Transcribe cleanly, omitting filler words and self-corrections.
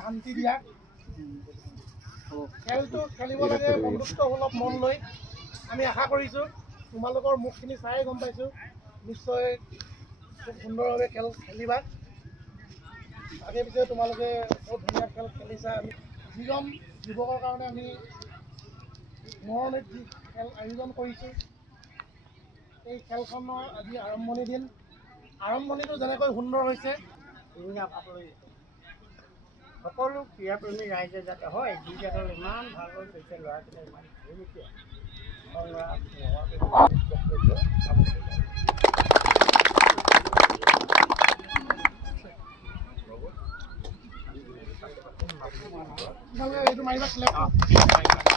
শান্তি দিয়া খেলটো খেলিব লাগে বন্ধুত্বসুলভ মন লৈ আমি আশা কৰিছোঁ তোমালোকৰ মুখখিনি চাই গম পাইছোঁ নিশ্চয় খুব সুন্দৰভাৱে খেল খেলিবা আগে পিছে তোমালোকে বহুত ধুনীয়া খেল খেলিছা আমি যিজন যুৱকৰ কাৰণে আমি মৰণিত যি খেল আয়োজন কৰিছোঁ এই খেলখনৰ আজি আৰম্ভণি দিন আৰম্ভণিটো যেনেকৈ সুন্দৰ হৈছে সকলো ক্ৰীড়াপ্ৰেমী ৰাইজে যাতে হয় যিকেইটা দল ইমান ভাল হৈ গৈছে ল'ৰাকেইটা ইমান ধুনীয়া এইটো মাৰিবা